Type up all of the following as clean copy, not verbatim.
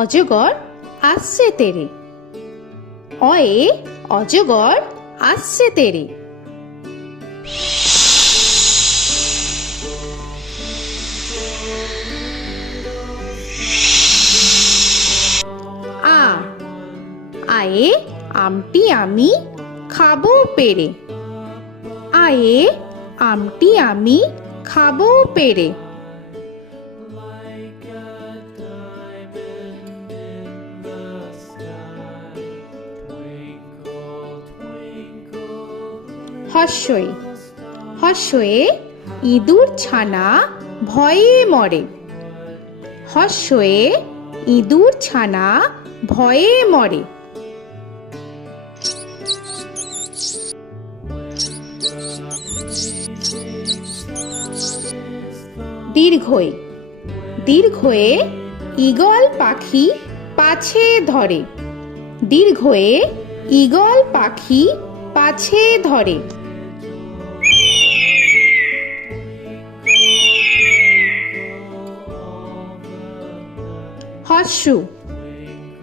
অজগর আসছে তেরে। অয়ে অজগর আসছে তেরে। আ আয়ে আমটি আমি খাবো পেরে। আয়ে আমটি আমি খাবো পেরে। হর্ষই হর্ষয়ে ইঁদুর ছানা ভয়ে মরে। হর্ষয়ে ইঁদুর ছানা ভয়ে মরে। দীর্ঘই দীর্ঘয়ে ঈগল পাখি পাছে ধরে। দীর্ঘয়ে ঈগল পাখি পাছে ধরে। হর্ষু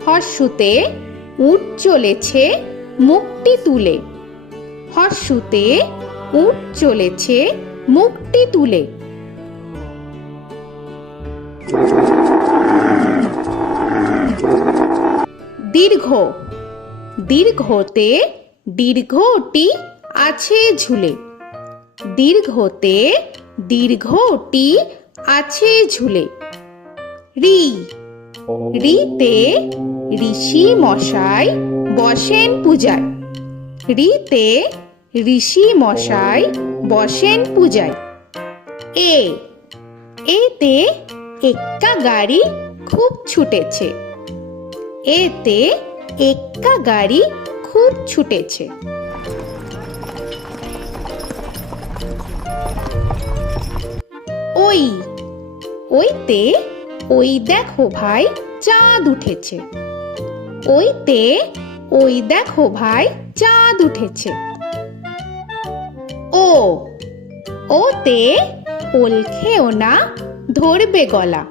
হর্ষুতে উট চলেছে মুখটি তুলে। হর্ষুতে উট চলেছে মুখটি তুলে। দীর্ঘ দীর্ঘতে দীর্ঘটি আছে ঝুলে। দীর্ঘতে দীর্ঘটি আছে ঝুলে। রি রিতে ঋষি মশাই বসেন পূজায়। রিতে ঋষি মশাই বসেন পূজায়। এ এতে এক্কা গাড়ি খুব ছুটেছে। এতে এক্কা গাড়ি খুব ছুটেছে। ওই ওইতে ওই দেখো ভাই চাঁদ উঠেছে। ওইতে ওই দেখো ভাই চাঁদ উঠেছে। ও ওতে ওল খেও না ধরবে গলা।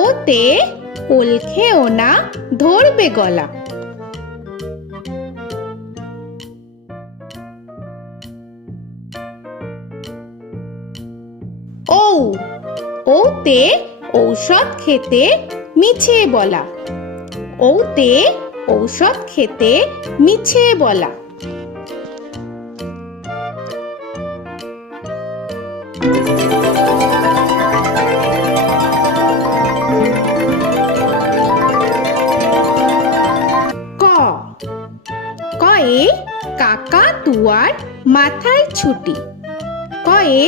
ওতে ওল খেও না ধরবে গলা। ঔ ওতে ঔষধ খেতে মিছে বলা। ওতে ঔষধ খেতে মিছে বলা। ক কয়ে কাকা তুয়ার মাথায় ছুটি। কয়ে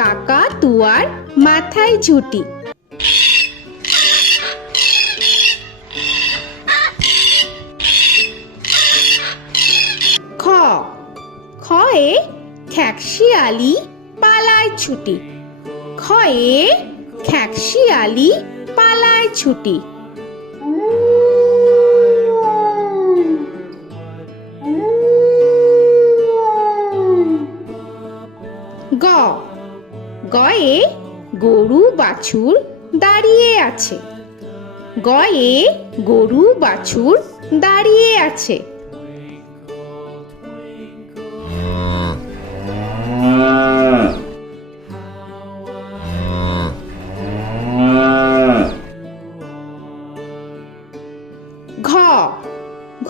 কাকা তুয়ার মাথায় ঝুটি। খ খয়ে খ্যাকশিয়ালি পালায় ছুটি। খয়ে খ্যাকশিয়ালি পালায় ছুটি। গ গয়ে গরু বাছুর দাঁড়িয়ে আছে। গয়ে গরু বাছুর দাঁড়িয়ে আছে। ঘ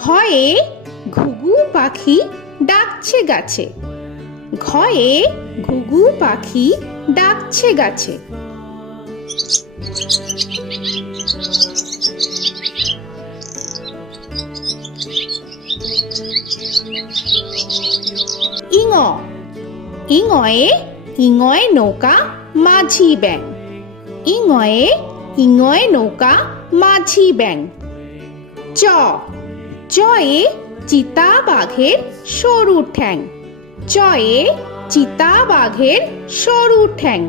ঘয়ে ঘুঘু পাখি ডাকছে গাছে। ঘয়ে ঘুঘু পাখি ডাকছে গাছে। ইঙ ইঙয়ে ইঙয়ে নৌকা মাঝি ব্যাং। ইঙয়ে ইঙয়ে নৌকা মাঝি ব্যাং। চ চয়ে চিতা বাঘের সরু ঠ্যাং। চয়ে চিতা বাঘের সরু ঠ্যাং।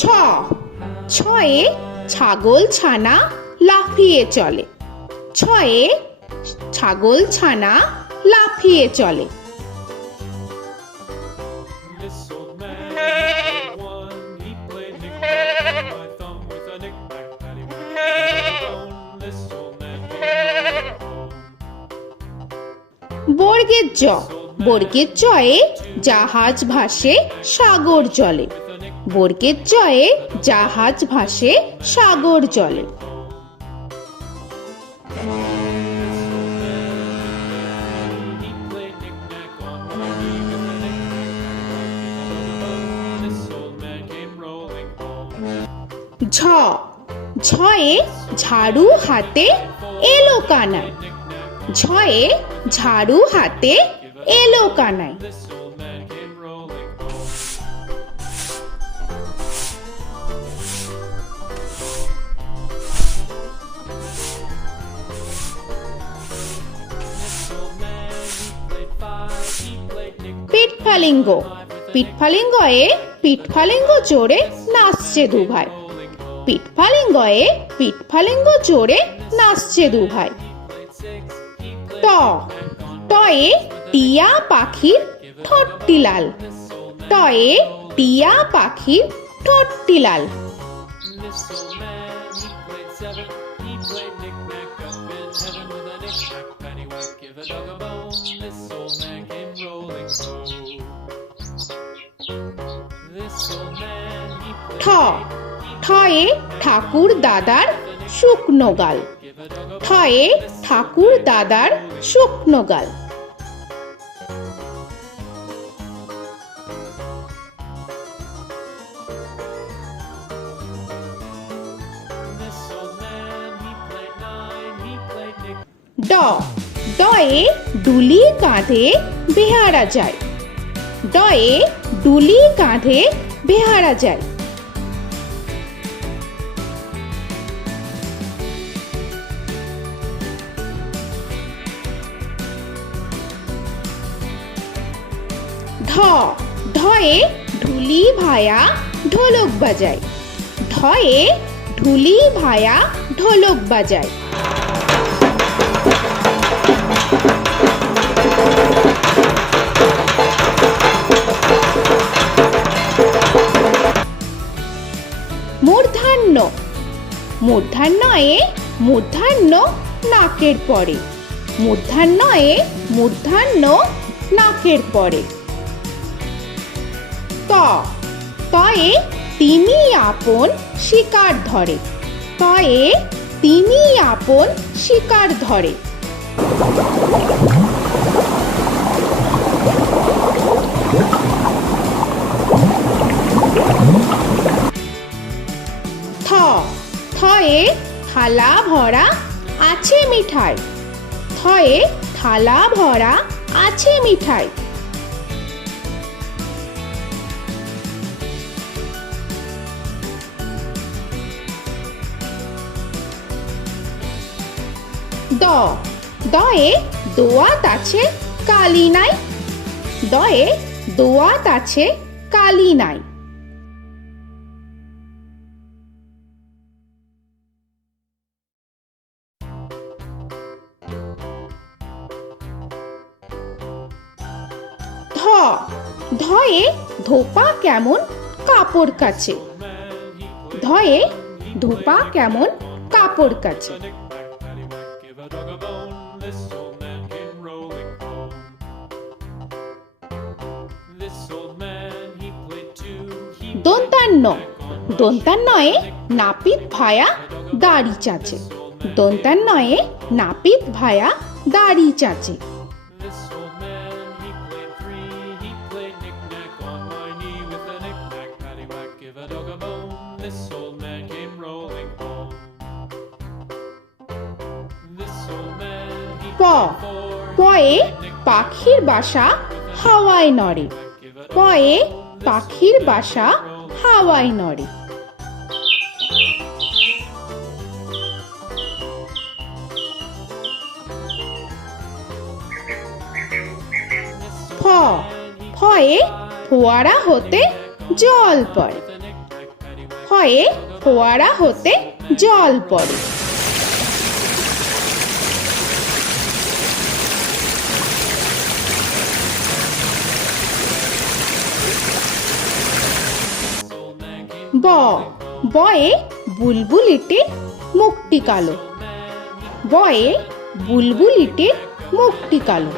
ছ ছয়ে ছাগল ছানা লাফিয়ে চলে। ছয়ে ছাগল ছানা লাফিয়ে চলে। This old man had one. He played knick-knack on my thumb with a knick-knack, paddywhack, bone. This old man came rolling home. বর্গের জ, বর্গের জয়ে জাহাজ ভাসে সাগর জলে। বর্গের জয়ে জাহাজ ভাসে সাগর জলে। He played knick-knack on my knee with a knick-knack, this old man came rolling home. ঝ, ঝয়ে ঝাড়ু হাতে এলো কানাই। ঝয়ে ঝাড়ু হাতে এলো Kanai. This old man came rolling home. This old man, he played five. He played knick-knack. পিঠফালিঙ্গ, পিঠফালিঙ্গয়ে পিঠফালিঙ্গ জোরে নাচছে দুভাই। পিঠফালিঙ্গয়ে পিঠফালিঙ্গ জোরে নাচছে দুভাই। ট, টয়ে টিয়া পাখির ঠোঁটটি লাল। টয়ে টিয়া পাখির ঠোঁটটি লাল। This old man, he played seven. He played knick-knack up in heaven with a knick-knack, paddywhack, give a dog a bone. This old man came rolling home. This old man, he ঠ, played ঠয়ে ঠাকুর দাদার শুকনো গাল। give a dog a ঠয়ে ঠাকুর দাদার শুকনো গাল। This old man, he played nine. He played knick. ড, ডয়ে ডুলি কাঁধে বেহারা যায়। ডয়ে ডুলি কাঁধে বেহারা যায়। ঢ, ঢয়ে ঢুলি ভায়া ঢোলক বাজায়। ঢয়ে ঢুলি ভায়া ঢোলক বাজায়। মূর্ধন্য, মূর্ধন্যয়ে মূর্ধন্য নাকের পরে। মূর্ধন্যয়ে মূর্ধন্য নাকের পরে। ত, তয়ে তিনি আপন শিকার ধরে। তয়ে তিনি আপন শিকার ধরে। থ, থয়ে থালা ভরা আছে মিঠাই। থয়ে থালা ভরা আছে মিঠাই। দ, দয়ে দোয়াত আছে কালি নাই। দয়ে দোয়াত আছে কালি নাই। ধ, ধয়ে ধোপা কেমন কাপড় কাচে। ধয়ে ধোপা কেমন কাপড় কাচে। Knick-knack, paddywhack, give a dog a bone. This old man came rolling home. This old man, he played two. He দন্তান্ন, দন্তান্নয়ে নাপিত ভায়া দাড়ি চাচে। দন্তান্নয়ে নাপিত ভায়া দাড়ি চাচে। This old man, he played three. He played knick-knack on my knee with a knick-knack, paddywhack, give a dog a bone. This old man came rolling home. This old man, he প, played four. পয়ে পাখির বাসা হাওয়ায় নড়ে। পয়ে পাখির বাসা হাওয়ায় নড়ে। ফ, ফয়ে ফোয়ারা হতে জল পড়ে। ফয়ে ফোয়ারা হতে জল পড়ে। ব বয়ে বুলবুলিটির মুখটি কালো। বয়ে বুলবুলিটির মুখটি কালো।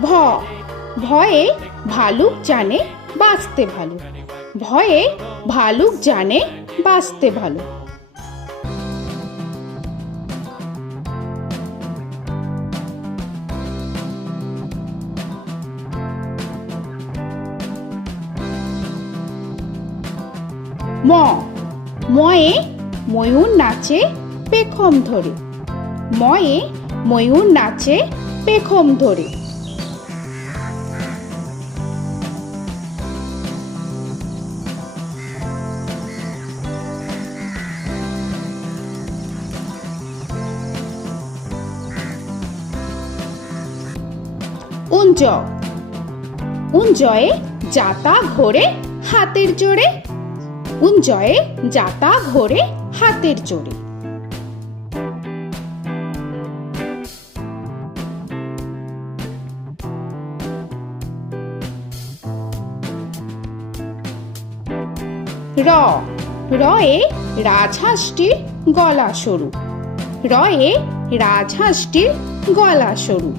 ভ ভয়ে ভালুক জানে বাঁচতে ভালো। ভয়ে ভালুক জানে বাঁচতে ভালো। ম ময়ে ময়ূর নাচে পেখম ধরে। ময়ে ময়ূর নাচে পেখম ধরে। উঞ্জ উঞ্জয়ে যাতা ঘোরে হাতের জোরে। উঞ্জয়ে যাতা ঘোরে হাতের জোরে। র রয়ে রাজহাঁসটির গলা সরু। রয়ে রাজহাঁসটির গলা সরু।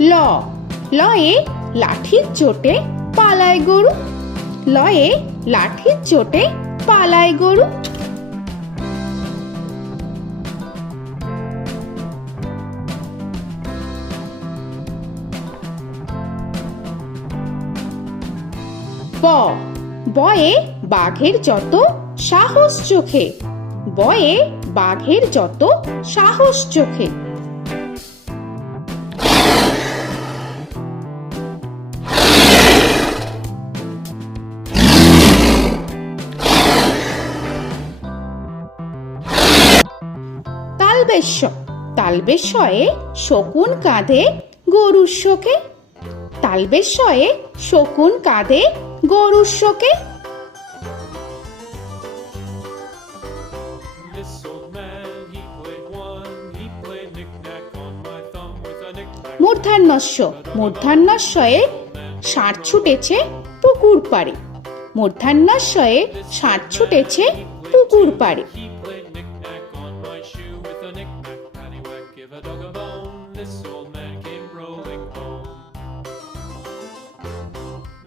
ল লয়ে লাঠির চোটে পালায় গরু। লয়ে লাঠির চোটে পালায় গরু। ব বয়ে বাঘের যত সাহস চোখে। বয়ে বাঘের যত সাহস চোখে। তালবেশ্য তালবেশ্যয়ে শকুন কাঁধে গরুর শোকে। তালবেশ্যয়ে শকুন কাঁধে গরুর শোকে। This old man, he played one. He played knick-knack on my thumb with a knick-knack. মূর্ধন্যস্য মূর্ধন্যস্যয়ে ষাঁড় ছুটেছে পুকুর পাড়ে। মূর্ধন্যস্যয়ে ষাঁড় ছুটেছে পুকুর পাড়ে। He played knick-knack on my shoe with a knick-knack, paddywhack, give a dog a bone. This old man came rolling home.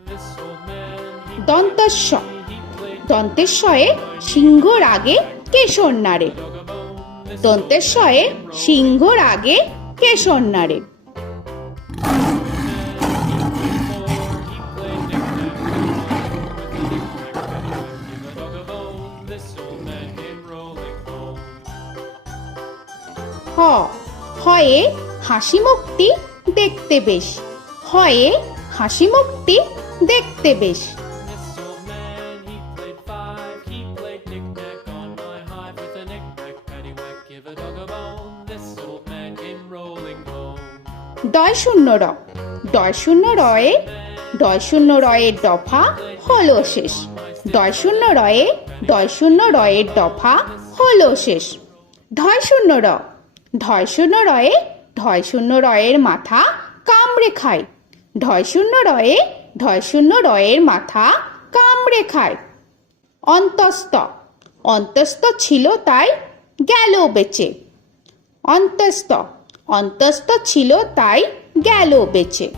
This old man, he দন্তস্য played দন্তেশ্বয়ে সিংহর আগে কেশর নাড়ে। dog a bone. This দন্তেশ্বয়ে সিংহর আগে কেশর নাড়ে। he played knick-knack on my with a knick-knack, paddywhack, give a dog a bone. This old man came rolling home. হ হয়ে হাসি মুখটি দেখতে বেশ। হয়ে হাসি মুখটি দেখতে বেশ। This old man, he played five. He played knick-knack on my hive with a knick-knack, paddywhack, give a dog a bone. This old man came rolling home. ডয় শূন্য র ডয় শূন্য রয়ে ডয় শূন্য রয়ের দফা হলো শেষ। ডয় শূন্য রয়ে ডয় শূন্য রয়ের দফা হলো শেষ। ঢয় শূন্য র ঢয় শূন্য রয়ে ঢয় শূন্য রয়ের মাথা কামড়ে খায়। ঢয় শূন্য রয়ে ঢয় শূন্য রয়ের মাথা কামড়ে খায়। অন্তস্থ অন্তস্থ ছিল তাই গেল বেঁচে। অন্তস্থ অন্তস্থ ছিল তাই গেল বেঁচে।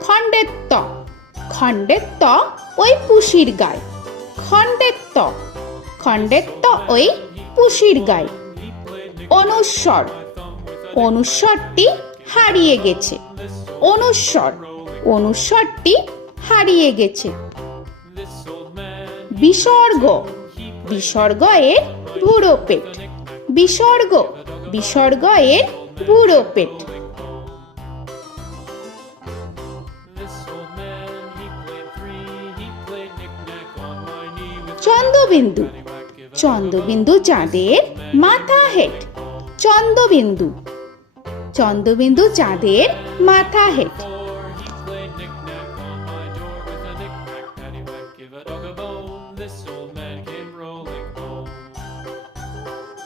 খণ্ডেত্ব খণ্ডেত্ব ওই পুষির গায়। খণ্ডেত্ব খণ্ডেত্ব ওই পুষির গায়। অনুস্বর অনুস্বরটি হারিয়ে গেছে। অনুস্বর অনুস্বরটি হারিয়ে গেছে। This old man, বিসর্গ বিসর্গ এর বুড়ো পেট। বিসর্গ বিসর্গ এর বুড়ো পেট। this old man, he played three. He played knick-knack on my knee with Chandrabindu paddywhack, give a Chandrabindu চাঁদের মাথা হেট। চন্দ্রবিন্দু চন্দ্রবিন্দু চাঁদের মাথা head. Before he played knick-knack on my door with a knick-knack, paddywhack, give a dog a bone. This old man came rolling home.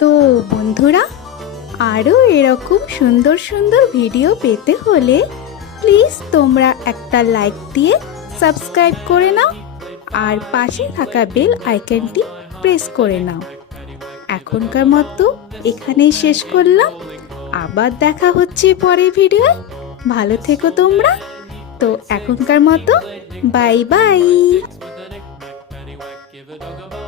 তো বন্ধুরা, আরও এরকম সুন্দর সুন্দর ভিডিও পেতে হলে প্লিজ তোমরা একটা লাইক দিয়ে সাবস্ক্রাইব করে নাও আর পাশে থাকা বেল আইকনটি প্রেস করে নাও। এখনকার মতো এখানেই শেষ করলাম, আবার দেখা হচ্ছে পরের ভিডিও। ভালো থেকো তোমরা। তো এখনকার মতো bye bye. With a knick-knack, paddywhack, give a dog a bone.